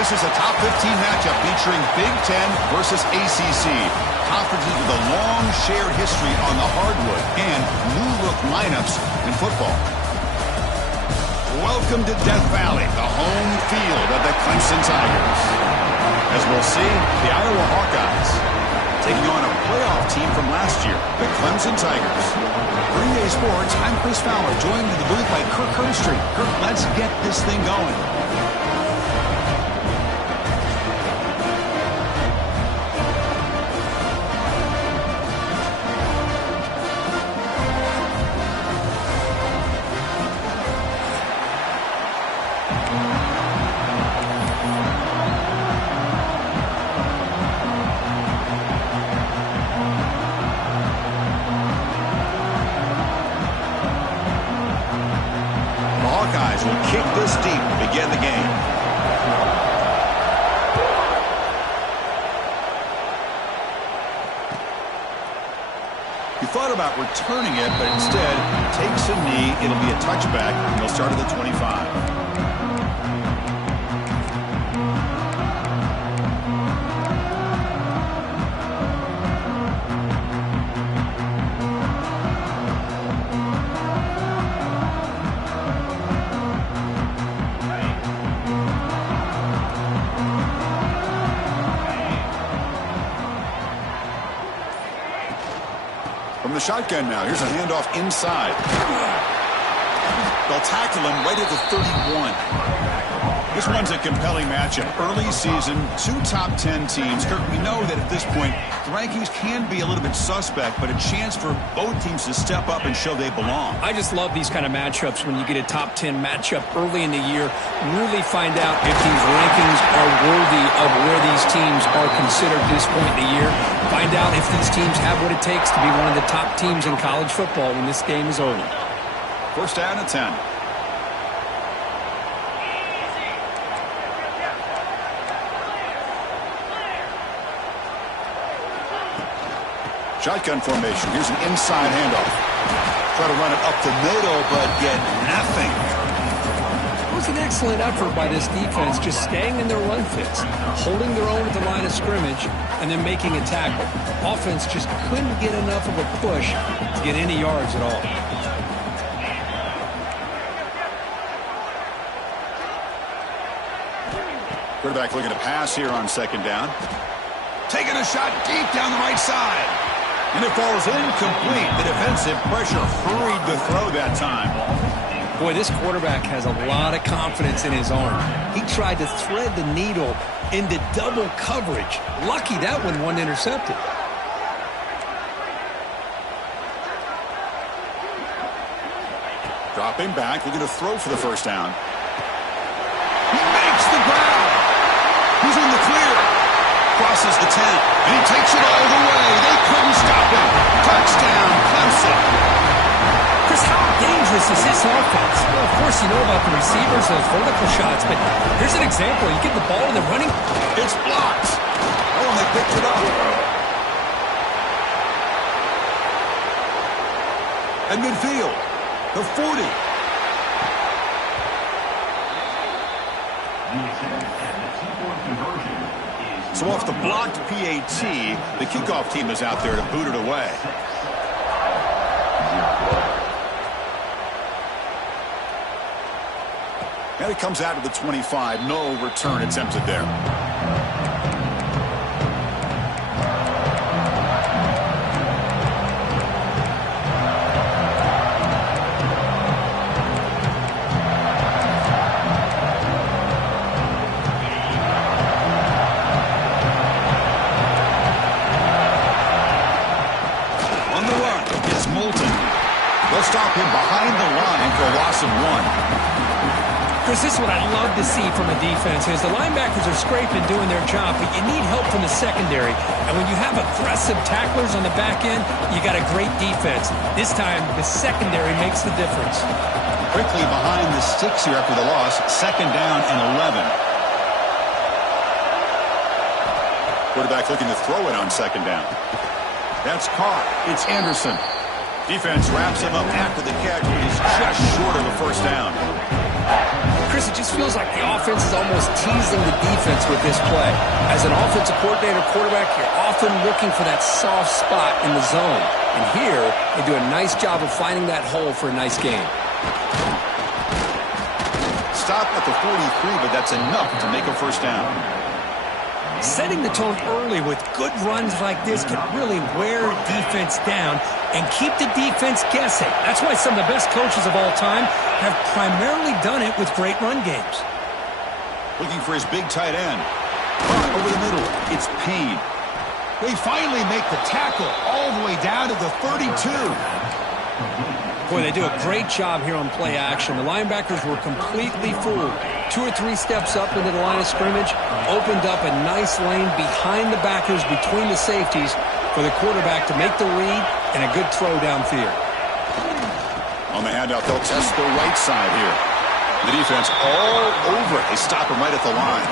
This is a top 15 matchup featuring Big Ten versus ACC. Conferences with a long shared history on the hardwood and new-look lineups in football. Welcome to Death Valley, the home field of the Clemson Tigers. As we'll see, the Iowa Hawkeyes taking on a playoff team from last year, the Clemson Tigers. Green Day Sports, I'm Chris Fowler, joined in the booth by Kirk Herbstreit. Kirk, let's get this thing going. Will kick this deep to begin the game. He thought about returning it, but instead takes a knee. It'll be a touchback, and he'll start at the 25. From the shotgun now, here's a handoff inside. They'll tackle him right at the 31. This one's a compelling matchup. Early season, two top 10 teams. Kirk, we know that at this point, the rankings can be a little bit suspect, but a chance for both teams to step up and show they belong. I just love these kind of matchups when you get a top 10 matchup early in the year. Really find out if these rankings are worthy of where these teams are considered at this point in the year. Find out if these teams have what it takes to be one of the top teams in college football when this game is over. First down and 10. Shotgun formation. Here's an inside handoff. Try to run it up the middle, but get nothing. It was an excellent effort by this defense, just staying in their run fits, holding their own at the line of scrimmage, and then making a tackle. Offense just couldn't get enough of a push to get any yards at all. Quarterback looking to pass here on second down. Taking a shot deep down the right side. And it falls incomplete. The defensive pressure hurried the throw that time. Boy, this quarterback has a lot of confidence in his arm. He tried to thread the needle into double coverage. Lucky that one wasn't intercepted. Dropping back, looking to throw for the first down. He makes the grab. He's in the clear. Crosses the 10, and he takes it all the way. They couldn't stop him. Touchdown, Clemson. Chris, how dangerous is this offense? Well, of course, you know about the receivers, those vertical shots, but here's an example. You get the ball and they're running. It's blocked. Oh, and they picked it up. At midfield, the 40. So off the blocked PAT, the kickoff team is out there to boot it away. And it comes out to the 25. No return attempted there. They'll stop him behind the line for a loss of 1. Chris, this is what I love to see from a defense is the linebackers are scraping, doing their job, but you need help from the secondary. And when you have aggressive tacklers on the back end, you got a great defense. This time, the secondary makes the difference. Quickly behind the sticks here after the loss, second down and 11. Quarterback looking to throw it on second down. That's caught. It's Anderson. Defense wraps him up after the catch, but he's just short of a first down. Chris, it just feels like the offense is almost teasing the defense with this play. As an offensive coordinator, quarterback, you're often looking for that soft spot in the zone. And here, they do a nice job of finding that hole for a nice game. Stop at the 43, but that's enough to make a first down. Setting the tone early with good runs like this can really wear defense down and keep the defense guessing. That's why some of the best coaches of all time have primarily done it with great run games. Looking for his big tight end. Caught over the middle. It's Payne. They finally make the tackle all the way down to the 32. Boy, they do a great job here on play action. The linebackers were completely fooled. 2 or 3 steps up into the line of scrimmage, opened up a nice lane behind the backers between the safeties for the quarterback to make the read and a good throw downfield. On the handout, they'll test the right side here. The defense all over it. They stop him right at the line.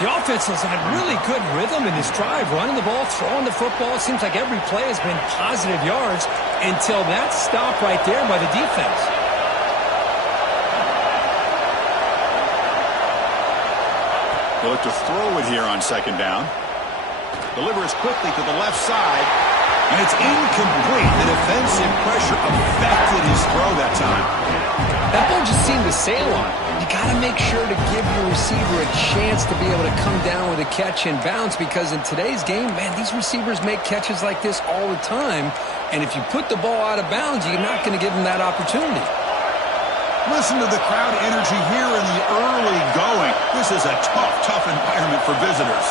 The offense has had really good rhythm in this drive, running the ball, throwing the football. It seems like every play has been positive yards until that stop right there by the defense. They'll look to throw it here on second down. Delivers quickly to the left side, and it's incomplete. The defensive pressure affected his throw that time. That ball just seemed to sail on. You got to make sure to give your receiver a chance to be able to come down with a catch and bounce, because in today's game, man, these receivers make catches like this all the time. And if you put the ball out of bounds, you're not going to give them that opportunity. Listen to the crowd energy here in the early going. This is a tough environment for visitors.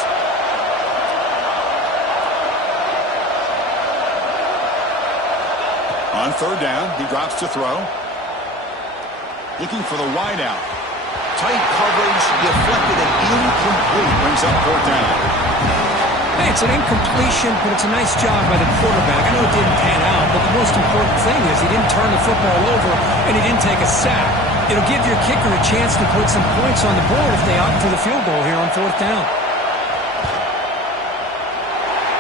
On third down, he drops to throw. Looking for the wide out. Tight coverage, deflected and incomplete. Brings up fourth down. Hey, it's an incompletion, but it's a nice job by the quarterback. I know it didn't pan out, but the most important thing is he didn't turn the football over and he didn't take a sack. It'll give your kicker a chance to put some points on the board if they opt for the field goal here on fourth down.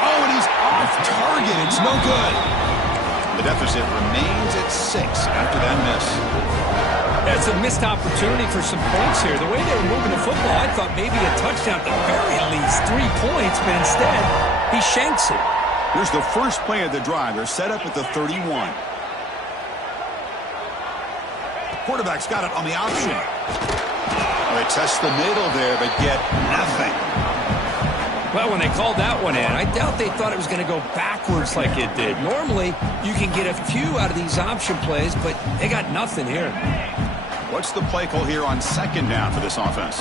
Oh, and he's off target. It's no good. The deficit remains at 6 after that miss. That's a missed opportunity for some points here. The way they were moving the football, I thought maybe a touchdown at the very least, 3 points, but instead, he shanks it. Here's the first play of the drive. They're set up at the 31. Quarterback's got it on the option. They test the middle there, but get nothing. Well, when they called that one in, I doubt they thought it was going to go backwards like it did. Normally, you can get a few out of these option plays, but they got nothing here. What's the play call here on second down for this offense?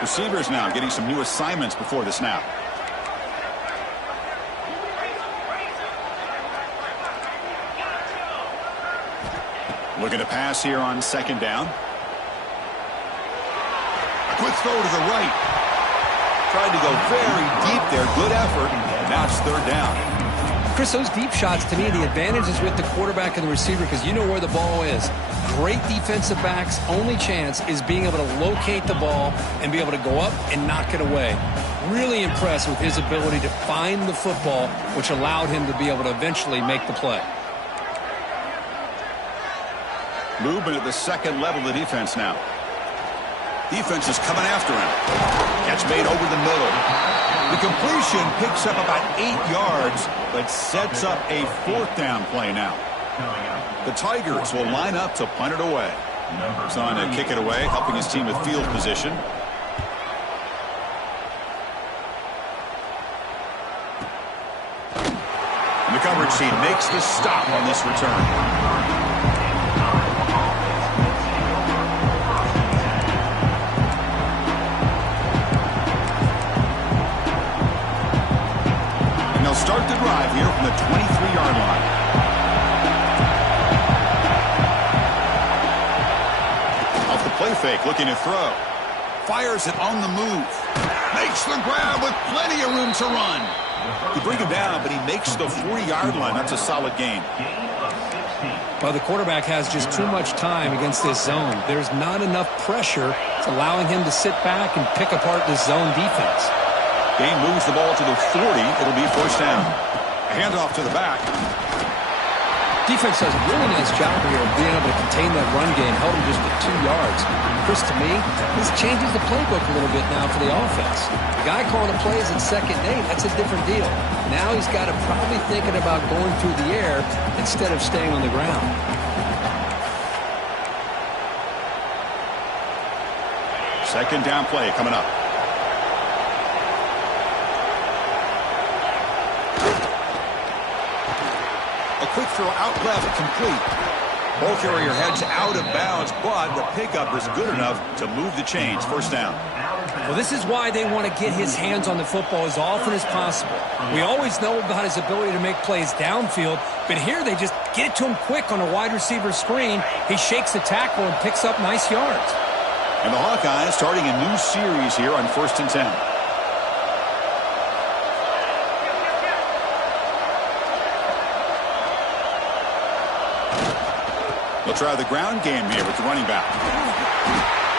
Receivers now getting some new assignments before the snap. Looking to pass here on second down. A quick throw to the right. Tried to go very deep there. Good effort. Now it's third down. Chris, those deep shots, to me, the advantage is with the quarterback and the receiver because you know where the ball is. Great defensive backs' only chance is being able to locate the ball and be able to go up and knock it away. Really impressed with his ability to find the football, which allowed him to be able to eventually make the play. Movement at the second level of the defense now. Defense is coming after him. Catch made over the middle. The completion picks up about 8 yards, but sets up a fourth down play now. The Tigers will line up to punt it away. He's on to kick it away, helping his team with field position. And the coverage team makes the stop on this return. Start the drive here from the 23-yard line. Off the play fake, looking to throw. Fires it on the move. Makes the grab with plenty of room to run. You bring him down, but he makes the 40-yard line. That's a solid gain. Well, the quarterback has just too much time against this zone. There's not enough pressure. It's allowing him to sit back and pick apart this zone defense. Game moves the ball to the 40. It'll be first down. A handoff to the back. Defense does a really nice job here of being able to contain that run game, held him just at 2 yards. Chris, to me, this changes the playbook a little bit now for the offense. The guy calling the plays at 2nd and 8, that's a different deal. Now he's got to probably thinking about going through the air instead of staying on the ground. Second down play coming up. A quick throw out left, complete. Ball carrier heads out of bounds, but the pickup is good enough to move the chains. First down. Well, this is why they want to get his hands on the football as often as possible. We always know about his ability to make plays downfield, but here they just get it to him quick on a wide receiver screen. He shakes the tackle and picks up nice yards. And the Hawkeyes starting a new series here on 1st and 10. They'll try the ground game here with the running back.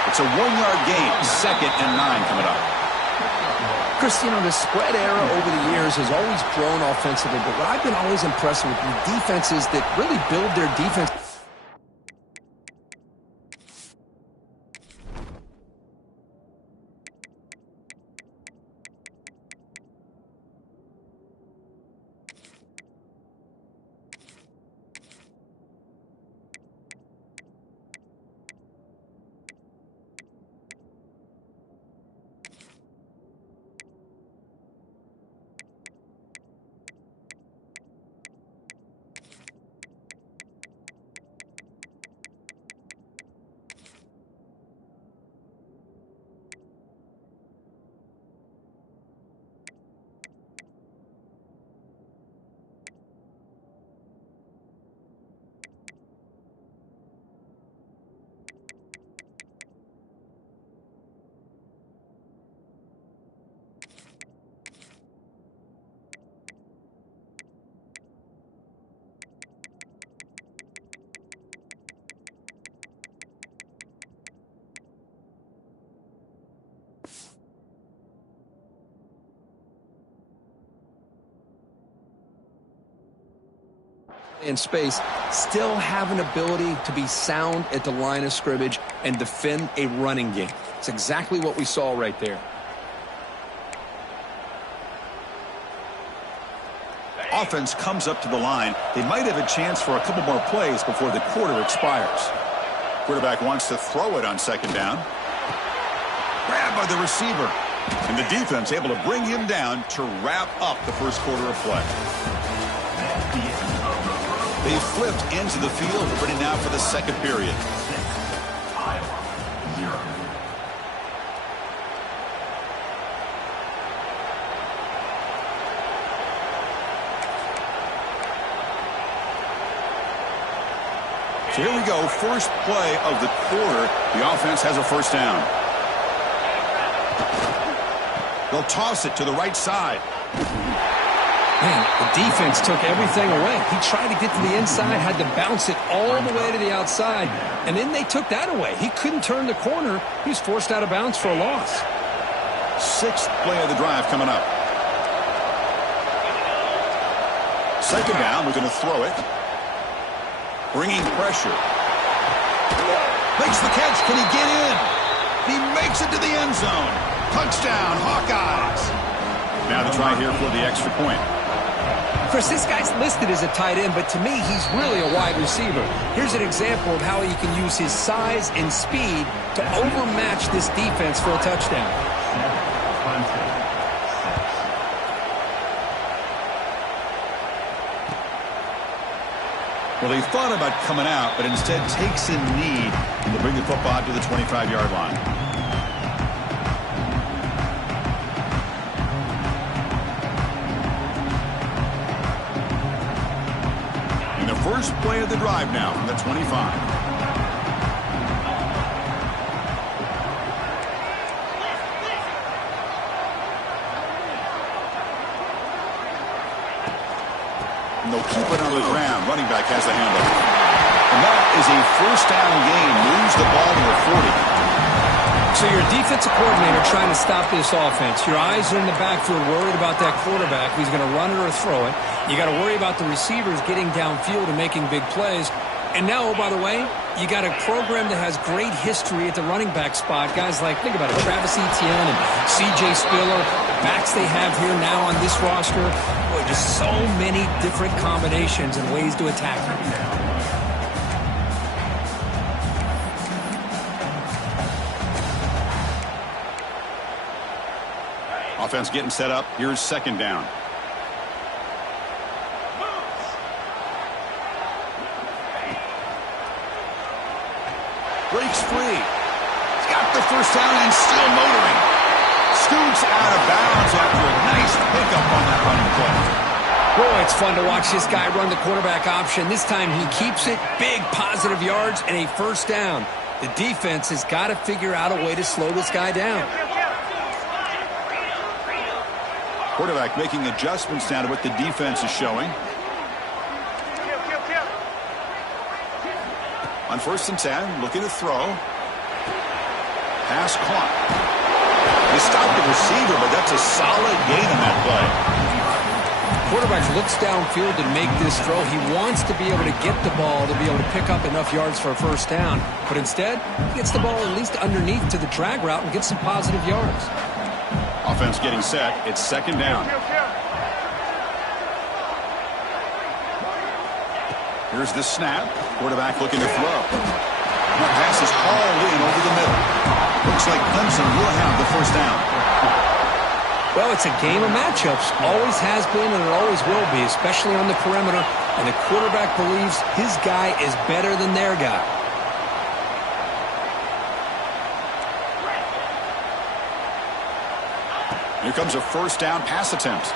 It's a 1-yard gain. 2nd and 9 coming up. Chris, you know, the spread era over the years has always grown offensively, but what I've been always impressed with the defenses that really build their defense. In space, still have an ability to be sound at the line of scrimmage and defend a running game. It's exactly what we saw right there. Offense comes up to the line. They might have a chance for a couple more plays before the quarter expires. Quarterback wants to throw it on 2nd down. Grabbed by the receiver. And the defense able to bring him down to wrap up the first quarter of play. They flipped into the field, ready now for the 2nd period. So here we go, first play of the quarter. The offense has a first down. They'll toss it to the right side. Man, the defense took everything away. He tried to get to the inside, had to bounce it all the way to the outside, and then they took that away. He couldn't turn the corner. He was forced out of bounds for a loss. 6th play of the drive coming up. 2nd down, we're going to throw it. Bringing pressure. Makes the catch. Can he get in? He makes it to the end zone. Touchdown, Hawkeyes. Now to try here for the extra point. Chris, this guy's listed as a tight end, but to me, he's really a wide receiver. Here's an example of how he can use his size and speed to overmatch this defense for a touchdown. Well, he thought about coming out, but instead takes in knee to bring the football to the 25-yard line. And the first play of the drive now from the 25. And they'll keep it on the ground. Running back has the handle. And that is a first down gain. Moves the ball to the 40. So you're a defensive coordinator trying to stop this offense. Your eyes are in the backfield worried about that quarterback who's going to run it or throw it. You got to worry about the receivers getting downfield and making big plays. And now, oh, by the way, you got a program that has great history at the running back spot. Guys like, think about it, Travis Etienne and C.J. Spiller, the backs they have here now on this roster. Boy, just so many different combinations and ways to attack them. Offense getting set up. Here's second down. Breaks free. He's got the first down and still motoring. Scoots out of bounds after a nice pickup on that running play. Boy, it's fun to watch this guy run the quarterback option. This time he keeps it. Big positive yards and a first down. The defense has got to figure out a way to slow this guy down. Quarterback making adjustments now to what the defense is showing. On 1st and 10, looking to throw. Pass caught. He stopped the receiver, but that's a solid gain on that play. Quarterback looks downfield to make this throw. He wants to be able to get the ball to be able to pick up enough yards for a first down. But instead, he gets the ball at least underneath to the drag route and gets some positive yards. Offense getting set. It's second down. Here's the snap. Quarterback looking to throw. That pass is hauled in over the middle. Looks like Clemson will have the first down. Well, it's a game of matchups. Always has been and it always will be, especially on the perimeter. And the quarterback believes his guy is better than their guy. Here comes a first down pass attempt.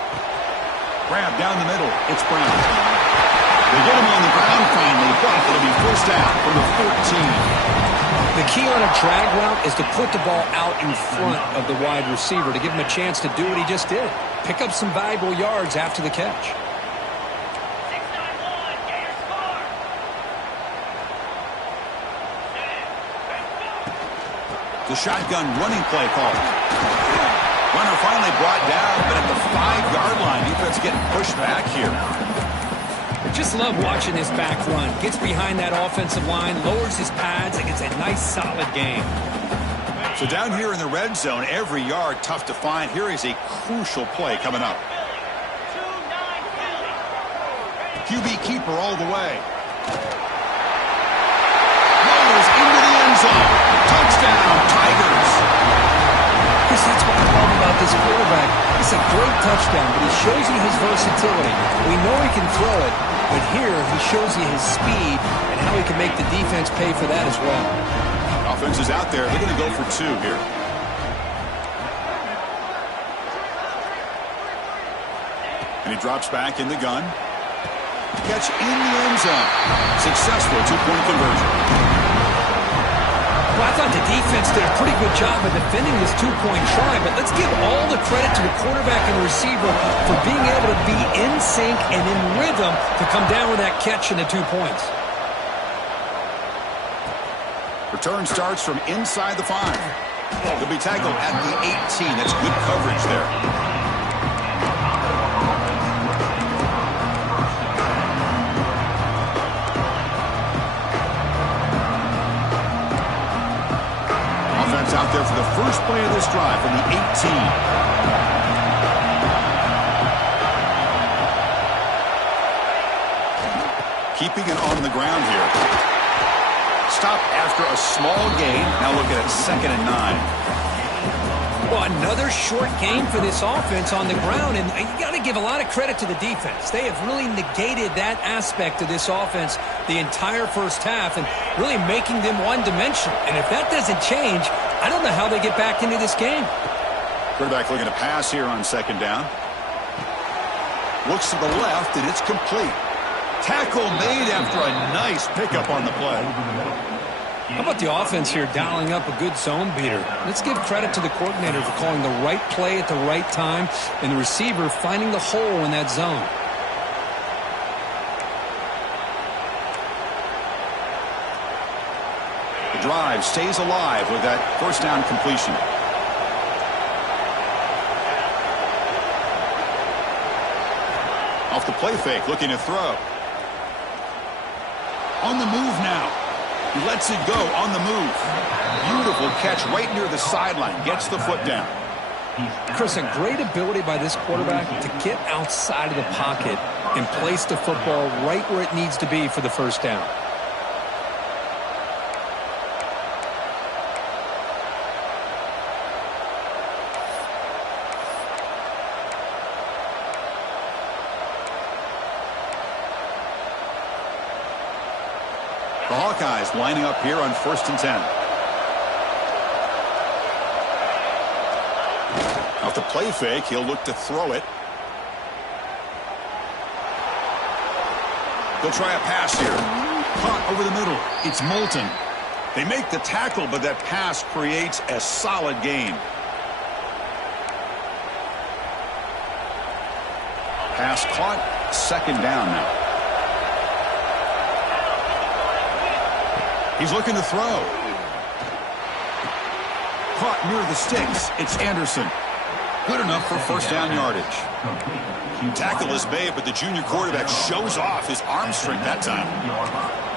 Grab down the middle. It's Brown. They get him on the ground finally, but it'll be first down from the 14. The key on a drag route is to put the ball out in front of the wide receiver to give him a chance to do what he just did. Pick up some valuable yards after the catch. The shotgun running play call. Runner finally brought down, but at the 5-yard line, defense getting pushed back here. Just love watching this back run. Gets behind that offensive line, lowers his pads, and gets a nice solid gain. So down here in the red zone, every yard tough to find. Here is a crucial play coming up. QB keeper all the way. Rolls into the end zone. Touchdown, Tigers. That's what I love about this quarterback. It's a great touchdown, but he shows you his versatility. We know he can throw it, but here he shows you his speed and how he can make the defense pay for that as well. Offense is out there. They're going to go for 2 here. And he drops back in the gun. Catch in the end zone. Successful 2-point conversion. Well, I thought the defense did a pretty good job of defending this 2-point try, but let's give all the credit to the quarterback and the receiver for being able to be in sync and in rhythm to come down with that catch and the 2 points. Return starts from inside the 5. They'll be tackled at the 18. That's good coverage there. Out there for the first play of this drive from the 18. Keeping it on the ground here. Stop after a small gain. Now looking at 2nd and 9. Well, another short game for this offense on the ground, and you got to give a lot of credit to the defense. They have really negated that aspect of this offense the entire first half and really making them one-dimensional. And if that doesn't change, I don't know how they get back into this game. Quarterback looking to pass here on 2nd down. Looks to the left, and it's complete. Tackle made after a nice pickup on the play. How about the offense here dialing up a good zone beater? Let's give credit to the coordinator for calling the right play at the right time and the receiver finding the hole in that zone. The drive stays alive with that first down completion. Off the play fake, looking to throw. On the move now. He lets it go on the move. Beautiful catch right near the sideline. Gets the foot down. Chris, a great ability by this quarterback to get outside of the pocket and place the football right where it needs to be for the first down. The Hawkeyes lining up here on 1st and 10. Off the play fake, he'll look to throw it. He'll try a pass here. Caught over the middle. It's Moulton. They make the tackle, but that pass creates a solid gain. Pass caught. 2nd down now. He's looking to throw. Caught near the sticks. It's Anderson. Good enough for first down yardage. Tackle is made, but the junior quarterback shows off his arm strength that time.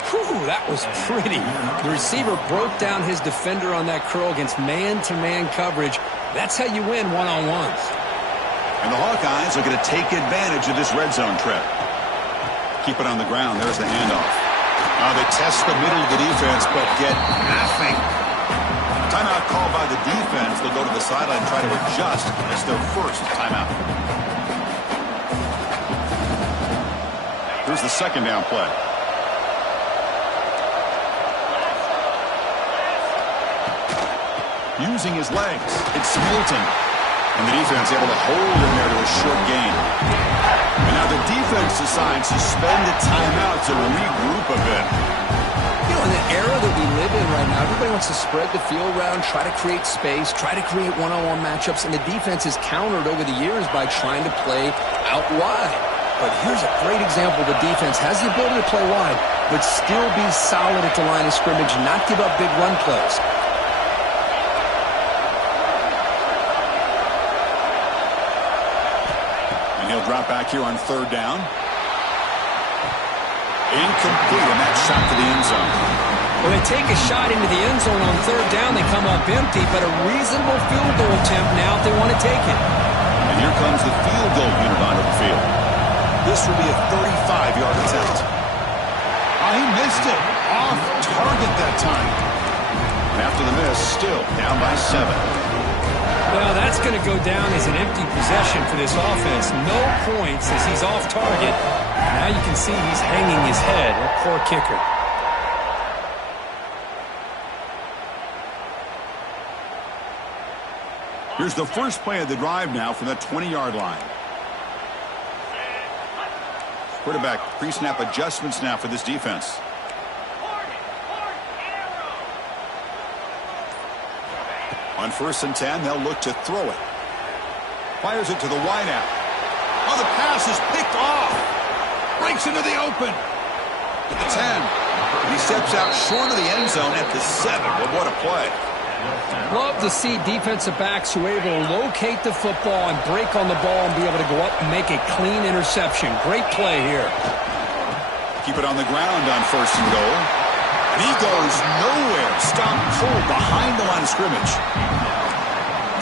Whew, that was pretty. The receiver broke down his defender on that curl against man-to-man coverage. That's how you win one-on-ones. And the Hawkeyes are going to take advantage of this red zone trip. Keep it on the ground. There's the handoff. They test the middle of the defense, but get nothing. Timeout called by the defense. They'll go to the sideline and try to adjust. It's their first timeout. Here's the 2nd down play. Using his legs, it's Moulton. And the defense able to hold him there to a short gain. And now the defense decides to spend a timeout to regroup a bit. You know, in the era that we live in right now, everybody wants to spread the field around, try to create space, try to create one-on-one matchups, and the defense is countered over the years by trying to play out wide. But here's a great example. The defense has the ability to play wide, but still be solid at the line of scrimmage, not give up big run plays. He'll drop back here on 3rd down. Incomplete, and that shot to the end zone. When they take a shot into the end zone on 3rd down, they come up empty, but a reasonable field goal attempt now if they want to take it. And here comes the field goal unit onto the field. This will be a 35-yard attempt. He missed it. Off target that time. And after the miss, still down by 7. Well, that's going to go down as an empty possession for this offense. No points as he's off target. Now you can see he's hanging his head. A poor kicker. Here's the first play of the drive now from the 20-yard line. Quarterback pre-snap adjustments now for this defense. On 1st and 10, they'll look to throw it. Fires it to the wideout. Oh, the pass is picked off. Breaks into the open. At the 10. He steps out short of the end zone at the 7. Well, what a play. Love to see defensive backs who are able to locate the football and break on the ball and be able to go up and make a clean interception. Great play here. Keep it on the ground on 1st and goal. And he goes nowhere. Stop cold behind the line of scrimmage.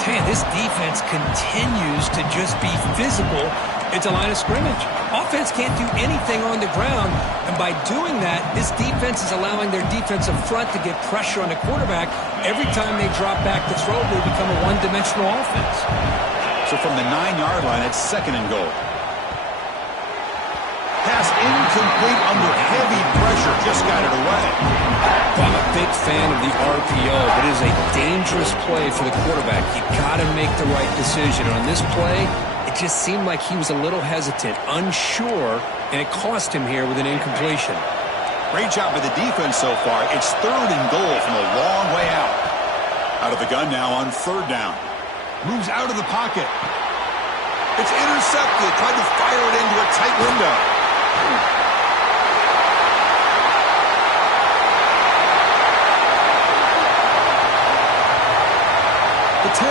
Man, this defense continues to just be physical at the line of scrimmage. Offense can't do anything on the ground, and by doing that, this defense is allowing their defensive front to get pressure on the quarterback. Every time they drop back to throw, they become a one-dimensional offense. So from the 9-yard line, it's 2nd and goal. Pass incomplete under heavy pressure. Just got it away. Well, I'm a big fan of the RPO, but it is a dangerous play for the quarterback. You got to make the right decision. On this play, it just seemed like he was a little hesitant, unsure, and it cost him here with an incompletion. Great job by the defense so far. It's 3rd and goal from a long way out. Out of the gun now on 3rd down. Moves out of the pocket. It's intercepted. Tried to fire it into a tight window. the 10.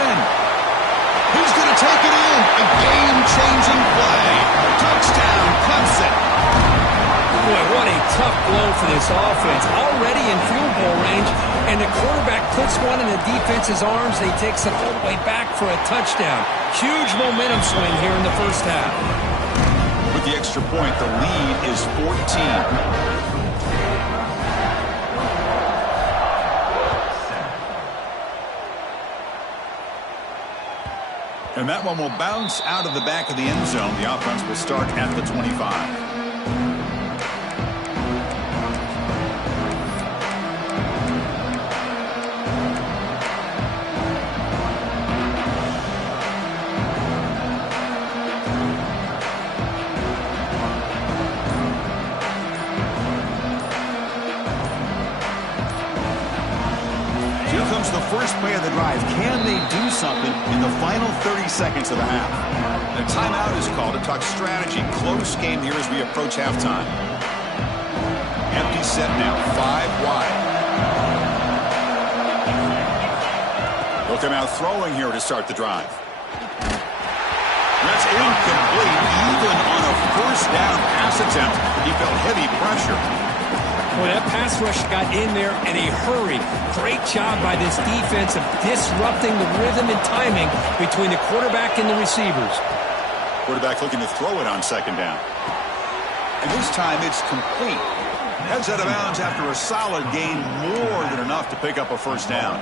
He's going to take it in. A game-changing play. Touchdown, Clemson. Boy, what a tough blow for this offense. Already in field goal range, and the quarterback puts one in the defense's arms, and he takes it all the way back for a touchdown. Huge momentum swing here in the first half. With the extra point, the lead is 14. And that one will bounce out of the back of the end zone. The offense will start at the 25. The first play of the drive. Can they do something in the final 30 seconds of the half? The timeout is called to talk strategy. Close game here as we approach halftime. Empty set now, 5 wide. They'll come out throwing here to start the drive. That's incomplete. Even on a first down pass attempt, he felt heavy pressure. Boy, that pass rush got in there in a hurry. Great job by this defense of disrupting the rhythm and timing between the quarterback and the receivers. Quarterback looking to throw it on second down. And this time it's complete. Heads out of bounds after a solid gain, more than enough to pick up a first down.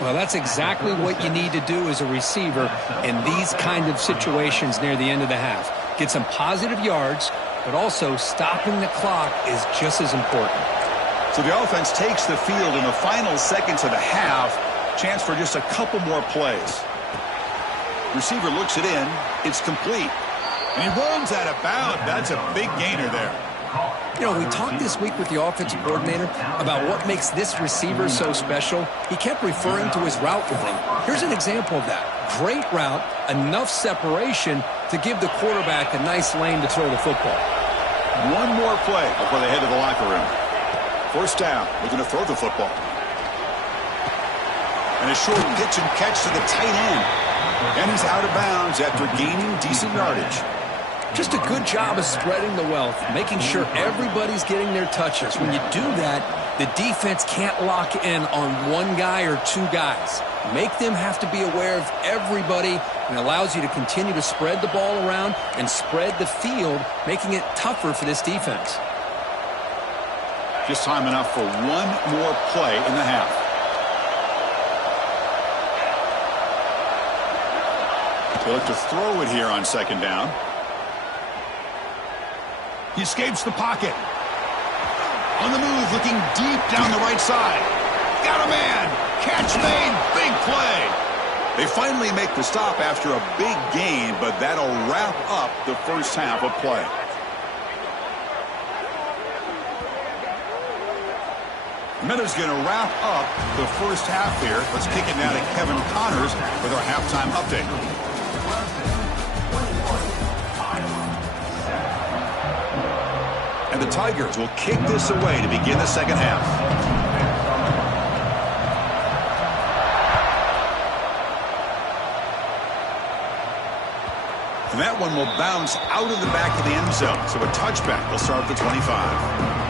Well, that's exactly what you need to do as a receiver in these kind of situations near the end of the half. Get some positive yards, but also stopping the clock is just as important. So the offense takes the field in the final seconds of the half. Chance for just a couple more plays. Receiver looks it in. It's complete. And he runs out of bounds. That's a big gainer there. You know, we talked this week with the offensive coordinator about what makes this receiver so special. He kept referring to his route running. Here's an example of that. Great route, enough separation to give the quarterback a nice lane to throw the football. One more play before they head to the locker room. First down, looking to throw the football. And a short pitch and catch to the tight end. And he's out of bounds after gaining decent yardage. Just a good job of spreading the wealth, making sure everybody's getting their touches. When you do that, the defense can't lock in on one guy or two guys. Make them have to be aware of everybody, and allows you to continue to spread the ball around and spread the field, making it tougher for this defense. Just time enough for one more play in the half. They look to throw it here on second down. He escapes the pocket. On the move, looking deep down the right side. Got a man. Catch made. Big play. They finally make the stop after a big gain, but that'll wrap up the first half of play. Miller's going to wrap up the first half here. Let's kick it now to Kevin Connors with our halftime update. And the Tigers will kick this away to begin the second half. And that one will bounce out of the back of the end zone. So a touchback will start at the 25.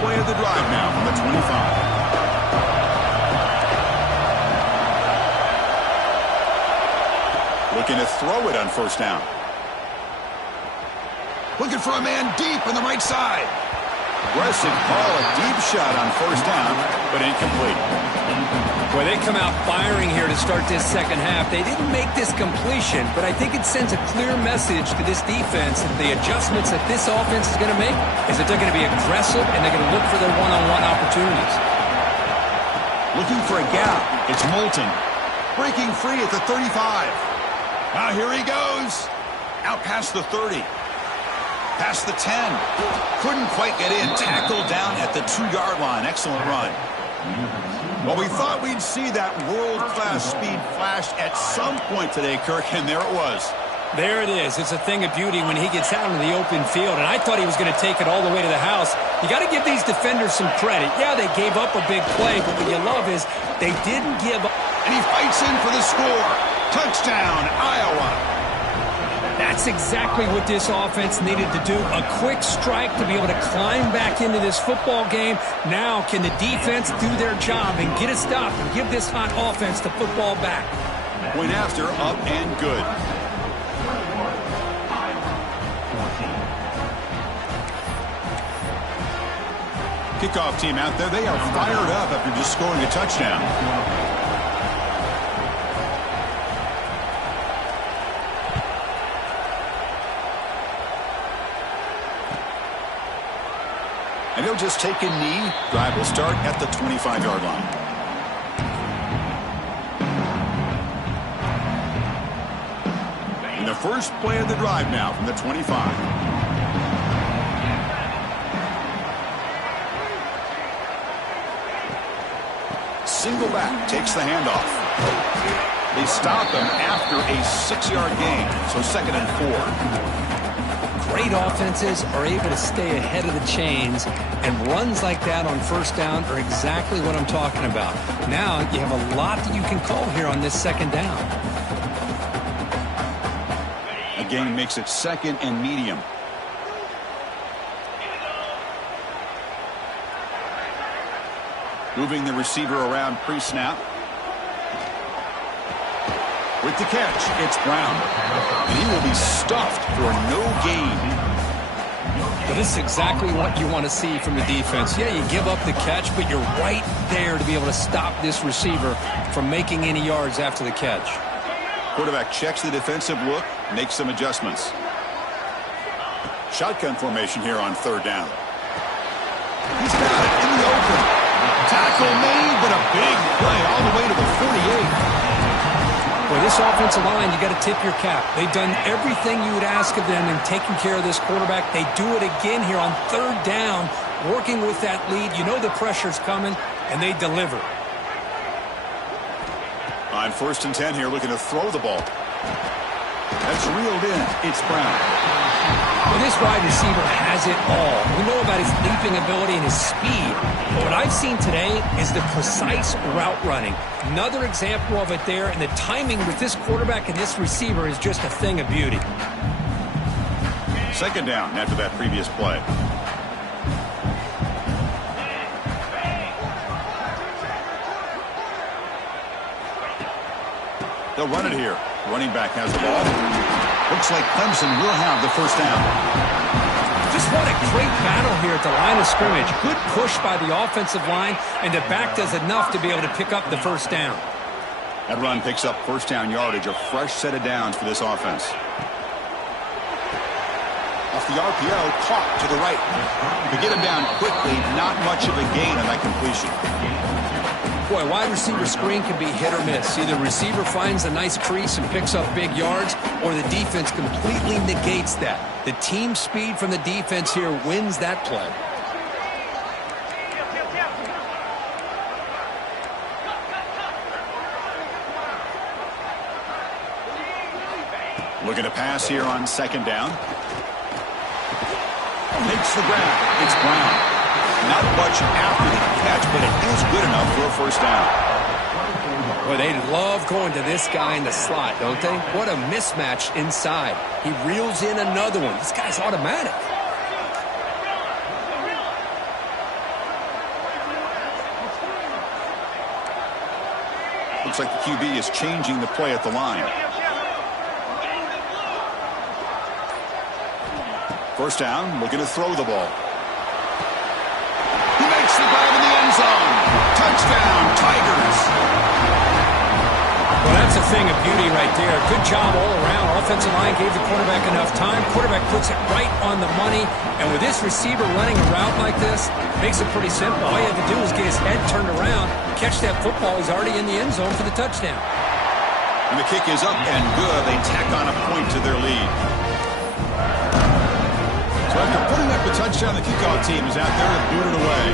Play of the drive now from the 25. Looking to throw it on first down. Looking for a man deep on the right side. Aggressive call, a deep shot on first down, but incomplete. Boy, they come out firing here to start this second half. They didn't make this completion, but I think it sends a clear message to this defense that the adjustments that this offense is going to make is that they're going to be aggressive and they're going to look for their one-on-one opportunities. Looking for a gap. It's Moulton. Breaking free at the 35. Now here he goes. Out past the 30. Past the 10. Couldn't quite get in. Tackled down at the 2-yard line. Excellent run. Well, we thought we'd see that world-class speed flash at some point today, Kirk, and there it was. There it is. It's a thing of beauty when he gets out into the open field, and I thought he was going to take it all the way to the house. You got to give these defenders some credit. Yeah, they gave up a big play, but what you love is they didn't give up. And he fights in for the score. Touchdown, Iowa. That's exactly what this offense needed to do. A quick strike to be able to climb back into this football game. Now can the defense do their job and get a stop and give this hot offense the football back? Point after, up and good. Kickoff team out there, they are fired up after just scoring a touchdown. And he'll just take a knee. Drive will start at the 25-yard line. And the first play of the drive now from the 25. Single back takes the handoff. They stop him after a 6-yard gain. So 2nd and 4. Great offenses are able to stay ahead of the chains, and runs like that on first down are exactly what I'm talking about. Now you have a lot that you can call here on this 2nd down. A gain makes it 2nd and medium. Moving the receiver around pre-snap. With the catch, it's Brown. And he will be stuffed for no gain. But this is exactly what you want to see from the defense. Yeah, you give up the catch, but you're right there to be able to stop this receiver from making any yards after the catch. Quarterback checks the defensive look, makes some adjustments. Shotgun formation here on 3rd down. He's got it in the open. Tackle made, but a big play all the way to the 48. Well, this offensive line, you got to tip your cap. They've done everything you would ask of them in taking care of this quarterback. They do it again here on 3rd down, working with that lead. You know the pressure's coming, and they deliver. On 1st and 10 here, looking to throw the ball. That's reeled in. It's Brown. Well, this wide receiver has it all. We know about his leaping ability and his speed. But what I've seen today is the precise route running. Another example of it there, and the timing with this quarterback and this receiver is just a thing of beauty. 2nd down after that previous play. They'll run it here. Running back has the ball. Looks like Clemson will have the 1st down. Just what a great battle here at the line of scrimmage. Good push by the offensive line, and the back does enough to be able to pick up the 1st down. That run picks up 1st down yardage, a fresh set of downs for this offense. Off the RPO, caught to the right. To get him down quickly, not much of a gain on that completion. Boy, wide receiver screen can be hit or miss. Either receiver finds a nice crease and picks up big yards, or the defense completely negates that. The team speed from the defense here wins that play. Looking to pass here on 2nd down. Makes the grab. It's Brown. Not much after the catch, but it is good enough for a 1st down. Boy, they love going to this guy in the slot, don't they? What a mismatch inside. He reels in another one. This guy's automatic. Looks like the QB is changing the play at the line. 1st down, looking to throw the ball. He makes the grab in the end zone. Touchdown, Tigers. Well, that's a thing of beauty right there. Good job all around. Offensive line gave the quarterback enough time. Quarterback puts it right on the money. And with this receiver running a route like this, makes it pretty simple. All you have to do is get his head turned around, catch that football. He's already in the end zone for the touchdown. And the kick is up and good. They tack on a point to their lead. So after putting up the touchdown, the kickoff team is out there to boot it away.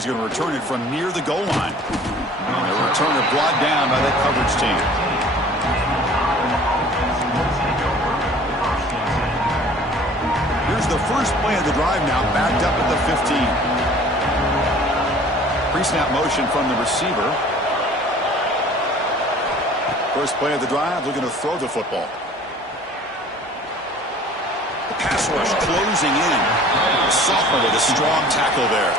He's going to return it from near the goal line. And the returner brought down by that coverage team. Here's the first play of the drive now, backed up at the 15. Pre-snap motion from the receiver. First play of the drive, looking to throw the football. The pass rush closing in. Sophomore with a strong tackle there.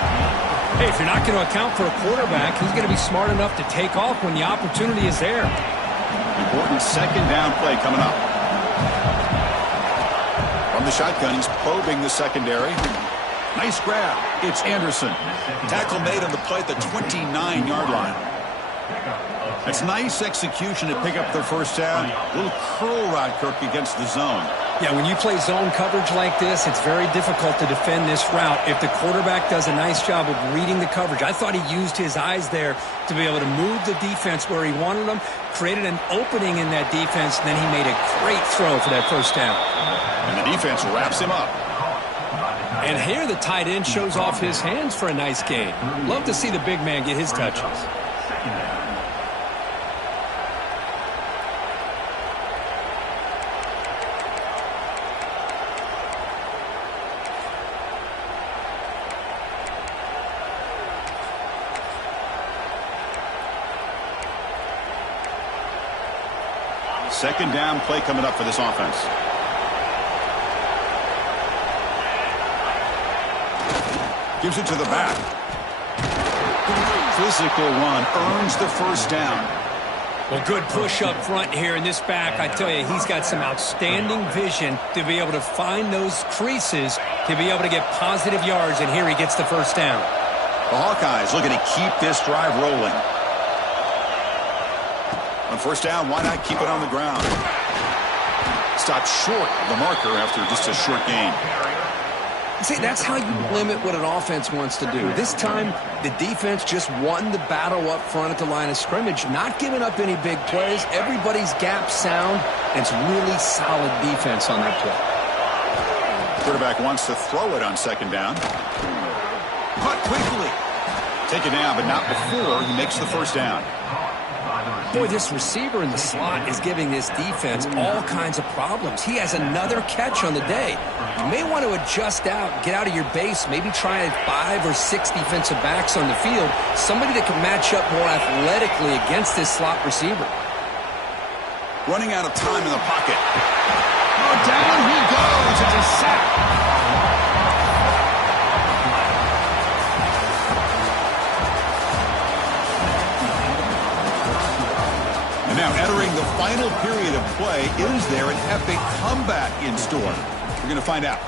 Hey, if you're not going to account for a quarterback, he's going to be smart enough to take off when the opportunity is there. Important second down play coming up. From the shotgun, he's probing the secondary. Nice grab. It's Anderson. Tackle made on the play at the 29-yard line. That's nice execution to pick up their first down. Little curl route, Kirk, against the zone. Yeah, when you play zone coverage like this, it's very difficult to defend this route if the quarterback does a nice job of reading the coverage. I thought he used his eyes there to be able to move the defense where he wanted them, created an opening in that defense, and then he made a great throw for that first down. And the defense wraps him up. And here the tight end shows off his hands for a nice gain. Love to see the big man get his touches. Second down play coming up for this offense. Gives it to the back. Physical run earns the first down. Well, good push up front here in this back. I tell you, he's got some outstanding vision to be able to find those creases to be able to get positive yards, and here he gets the first down. The Hawkeyes looking to keep this drive rolling. On first down, why not keep it on the ground? Stopped short of the marker after just a short gain. See, that's how you limit what an offense wants to do. This time, the defense just won the battle up front at the line of scrimmage, not giving up any big plays. Everybody's gap sound, and it's really solid defense on that play. Quarterback wants to throw it on second down. Caught quickly. Taken down, but not before he makes the first down. Boy, this receiver in the slot is giving this defense all kinds of problems. He has another catch on the day. You may want to adjust out, get out of your base, maybe try 5 or 6 defensive backs on the field, somebody that can match up more athletically against this slot receiver. Running out of time in the pocket. Oh, down he goes. It's a sack. And now entering the final period of play, is there an epic comeback in store? We're going to find out.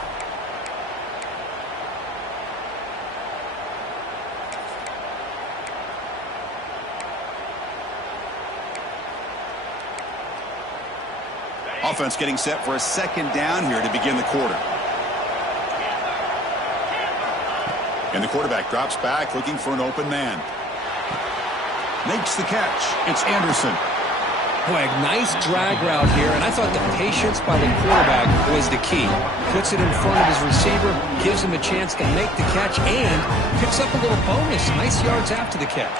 Offense getting set for a second down here to begin the quarter. And the quarterback drops back looking for an open man. Makes the catch. It's Anderson. Boy, a nice drag route here, and I thought the patience by the quarterback was the key. Puts it in front of his receiver, gives him a chance to make the catch, and picks up a little bonus. Nice yards after the catch.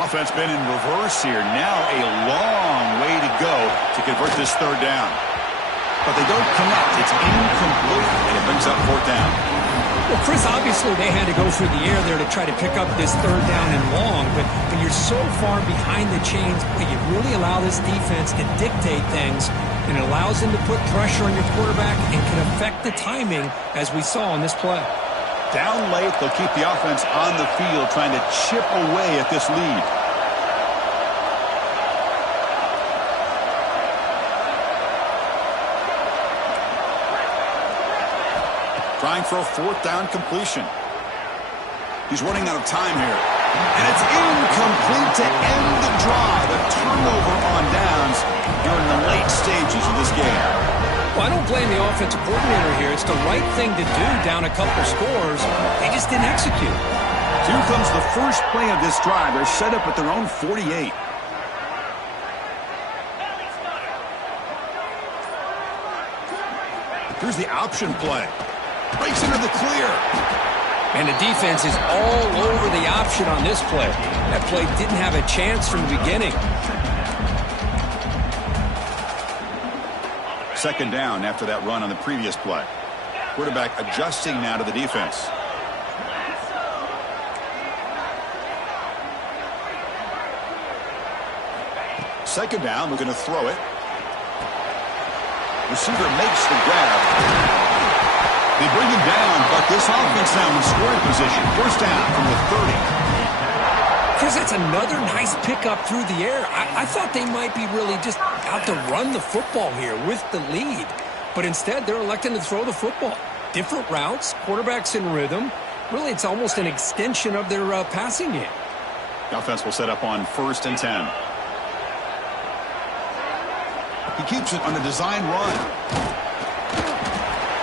Offense been in reverse here. Now a long way to go to convert this third down. But they don't connect. It's incomplete, and it brings up fourth down. Well, Chris, obviously they had to go through the air there to try to pick up this third down and long, but when you're so far behind the chains, you really allow this defense to dictate things, and it allows them to put pressure on your quarterback and can affect the timing, as we saw on this play. Down late, they'll keep the offense on the field trying to chip away at this lead. Trying for a fourth down completion. He's running out of time here. And it's incomplete to end the drive. A turnover on downs during the late stages of this game. Well, I don't blame the offensive coordinator here. It's the right thing to do down a couple scores. They just didn't execute. So here comes the first play of this drive. They're set up at their own 48. Here's the option play. Breaks into the clear. And the defense is all over the option on this play. That play didn't have a chance from the beginning. Second down after that run on the previous play. Quarterback adjusting now to the defense. Second down, looking to throw it. Receiver makes the grab. They bring him down, but this offense now in scoring position. First down from the 30. Chris, that's another nice pickup through the air. I thought they might be really just out to run the football here with the lead. But instead, they're electing to throw the football. Different routes, quarterbacks in rhythm. Really, it's almost an extension of their passing game. The offense will set up on 1st and 10. He keeps it on a design run.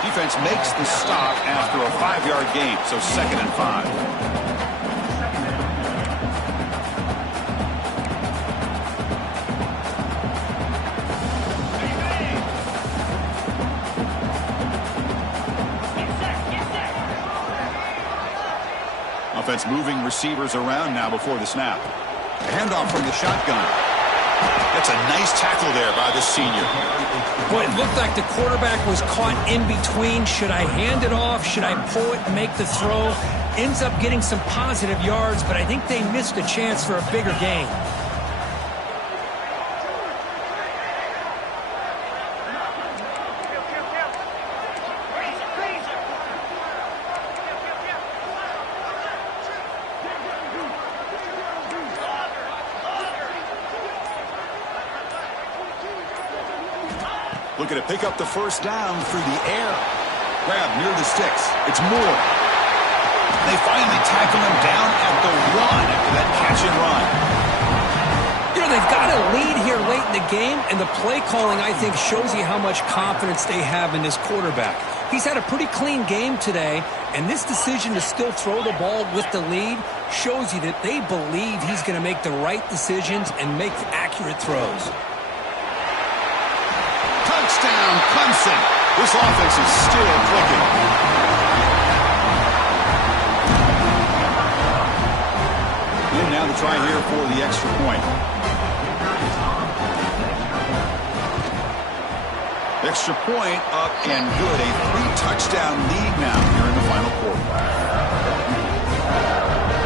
Defense makes the stop after a 5-yard gain, so 2nd and 5. Offense moving receivers around now before the snap. A handoff from the shotgun. That's a nice tackle there by the senior. Boy, it looked like the quarterback was caught in between. Should I hand it off? Should I pull it and make the throw? Ends up getting some positive yards, but I think they missed a chance for a bigger gain. Looking to pick up the first down through the air. Grab near the sticks. It's Moore. They finally tackle him down at the 1 after that catch and run. You know, they've got a lead here late in the game, and the play calling, I think, shows you how much confidence they have in this quarterback. He's had a pretty clean game today, and this decision to still throw the ball with the lead shows you that they believe he's going to make the right decisions and make accurate throws. Touchdown, Clemson. This offense is still clicking. And now the try here for the extra point. Extra point up and good. A 3-touchdown lead now here in the final quarter.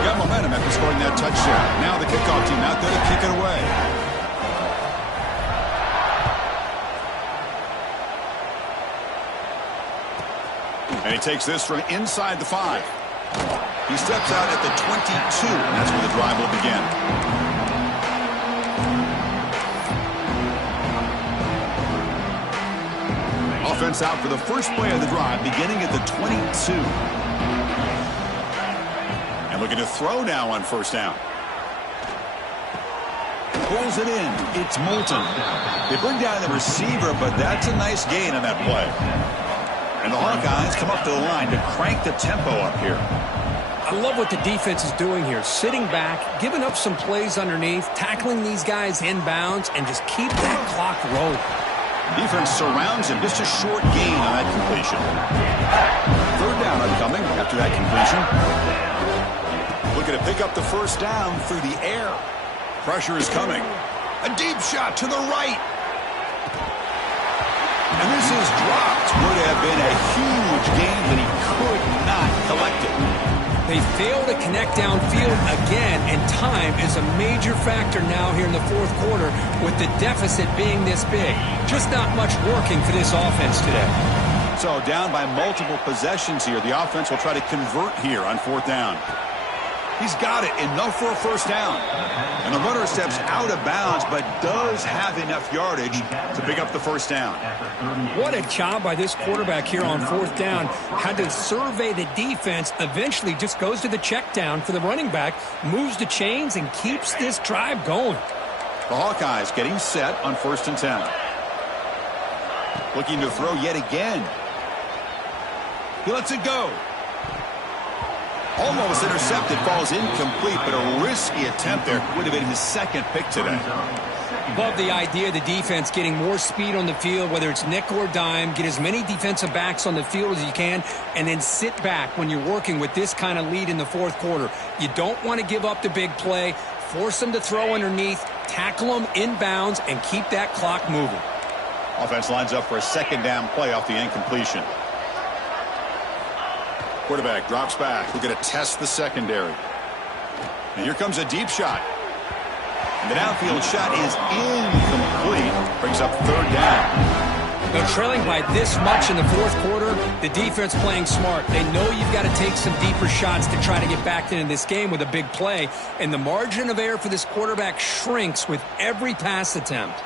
Got momentum after scoring that touchdown. Now the kickoff team out there to kick it away. And he takes this from inside the 5. He steps out at the 22, and that's where the drive will begin. Offense out for the first play of the drive, beginning at the 22. And looking to throw now on first down. Pulls it in. It's Moulton. They bring down the receiver, but that's a nice gain on that play. And the Hawkeyes come up to the line to crank the tempo up here. I love what the defense is doing here. Sitting back, giving up some plays underneath, tackling these guys inbounds, and just keep that clock rolling. Defense surrounds him. Just a short gain on that completion. Third down upcoming after that completion. Looking to pick up the first down through the air. Pressure is coming. A deep shot to the right. And this is dropped. Would have been a huge gain, but he could not collect it. They fail to connect downfield again, and time is a major factor now here in the fourth quarter with the deficit being this big. Just not much working for this offense today. So down by multiple possessions here. The offense will try to convert here on fourth down. He's got it. Enough for a first down. And the runner steps out of bounds, but does have enough yardage to pick up the first down. What a job by this quarterback here on fourth down. Had to survey the defense, eventually just goes to the check down for the running back, moves the chains, and keeps this drive going. The Hawkeyes getting set on 1st and 10. Looking to throw yet again. He lets it go. Almost intercepted, falls incomplete, but a risky attempt there. Would have been his second pick today. Love the idea of the defense getting more speed on the field, whether it's nickel or dime. Get as many defensive backs on the field as you can, and then sit back when you're working with this kind of lead in the fourth quarter. You don't want to give up the big play. Force them to throw underneath, tackle them inbounds, and keep that clock moving. Offense lines up for a second down play off the incompletion. Quarterback drops back. We're going to test the secondary. And here comes a deep shot. And the downfield shot is incomplete. Brings up third down. Now, trailing by this much in the fourth quarter, the defense playing smart. They know you've got to take some deeper shots to try to get back into this game with a big play. And the margin of error for this quarterback shrinks with every pass attempt.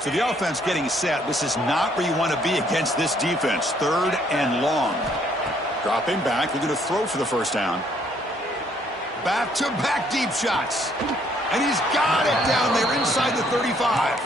So the offense getting set. This is not where you want to be against this defense. Third and long. Dropping back. They're going to throw for the first down. Back-to-back deep shots. And he's got it down there inside the 35.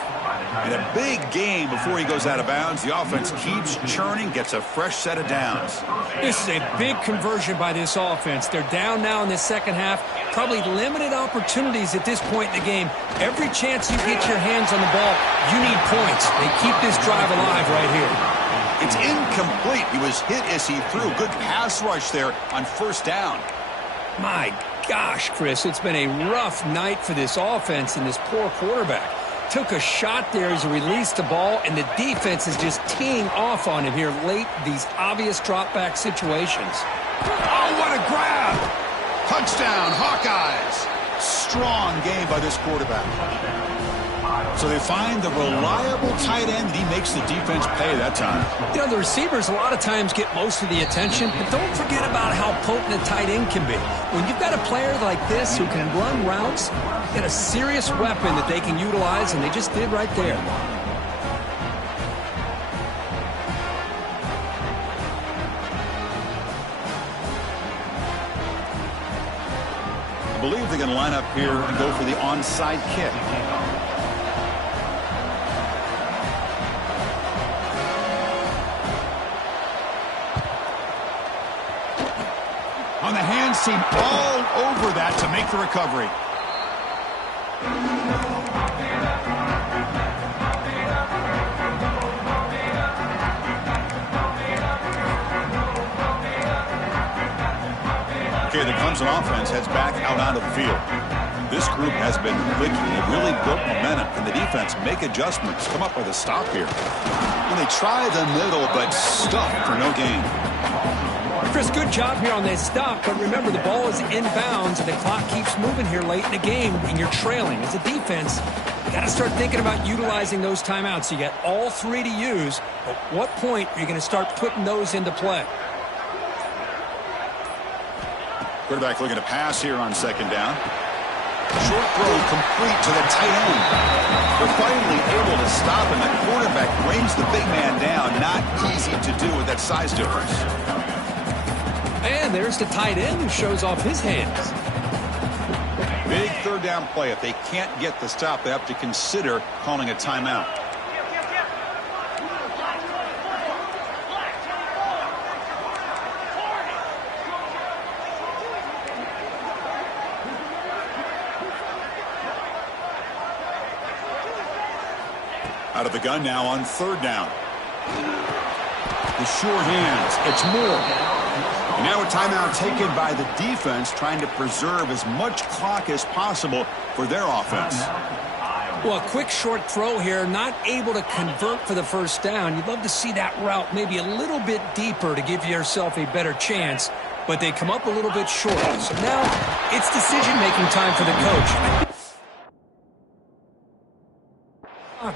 And a big game before he goes out of bounds. The offense keeps churning, gets a fresh set of downs. This is a big conversion by this offense. They're down now in the second half. Probably limited opportunities at this point in the game. Every chance you get your hands on the ball, you need points. They keep this drive alive right here. It's incomplete. He was hit as he threw. Good pass rush there on first down. My gosh, Chris, it's been a rough night for this offense and this poor quarterback. Took a shot there as he released the ball, and the defense is just teeing off on him here late, these obvious drop-back situations. Oh, what a grab! Touchdown, Hawkeyes! Strong game by this quarterback. So they find the reliable tight end, and he makes the defense pay that time. You know, the receivers a lot of times get most of the attention, but don't forget about how potent a tight end can be. When you've got a player like this who can run routes, you've got a serious weapon that they can utilize, and they just did right there. I believe they're going to line up here and go for the onside kick. On the hands team, all over that to make the recovery. Okay, the Clemson offense heads back out onto the field. This group has been clicking. They've really built momentum. Can the defense make adjustments? Come up with a stop here. When they try the middle, but stuck for no gain. Chris, good job here on that stop, but remember the ball is inbounds and the clock keeps moving here late in the game and you're trailing. As a defense, you got to start thinking about utilizing those timeouts. You got all three to use. At what point are you going to start putting those into play? Quarterback looking to pass here on second down. Short throw complete to the tight end. They're finally able to stop him. The quarterback brings the big man down. Not easy to do with that size difference. And there's the tight end who shows off his hands. Big third down play. If they can't get the stop, they have to consider calling a timeout. Out of the gun now on third down. The sure hands. It's Moore. And now a timeout taken by the defense, trying to preserve as much clock as possible for their offense. Well, a quick short throw here, not able to convert for the first down. You'd love to see that route maybe a little bit deeper to give yourself a better chance, but they come up a little bit short. So now it's decision-making time for the coach.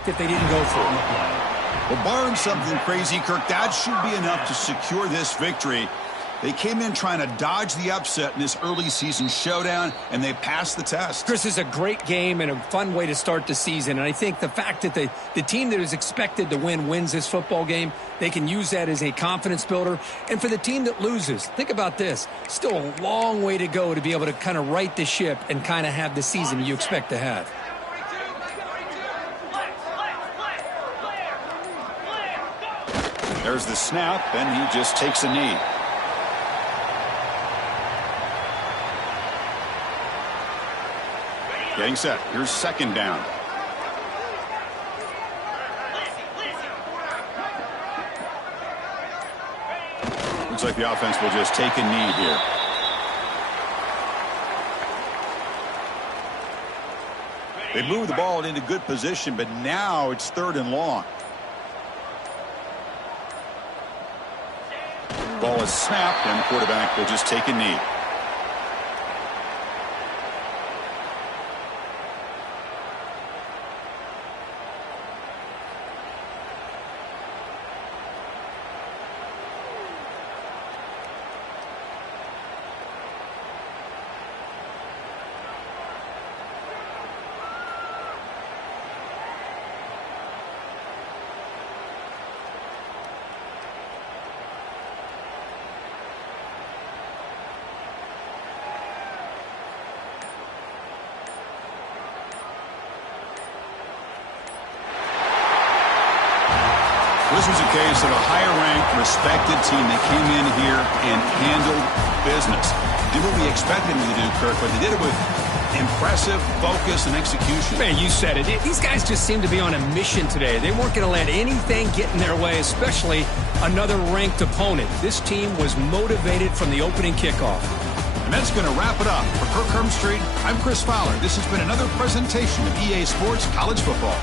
If they didn't go for it. Well, barring something crazy, Kirk, that should be enough to secure this victory. They came in trying to dodge the upset in this early season showdown, and they passed the test. Chris, is a great game and a fun way to start the season. And I think the fact that the team that is expected to win wins this football game, they can use that as a confidence builder. And for the team that loses, think about this. Still a long way to go to be able to kind of right the ship and kind of have the season you expect to have. There's the snap, and he just takes a knee. Getting set. Here's second down. Looks like the offense will just take a knee here. They move the ball into good position, but now it's 3rd and long. Ball is snapped, and the quarterback will just take a knee. This was a case of a higher-ranked, respected team that came in here and handled business. Did what we expected them to do, Kirk, but they did it with impressive focus and execution. Man, you said it. These guys just seem to be on a mission today. They weren't going to let anything get in their way, especially another ranked opponent. This team was motivated from the opening kickoff. And that's going to wrap it up. For Kirk Hermstreet, I'm Chris Fowler. This has been another presentation of EA Sports College Football.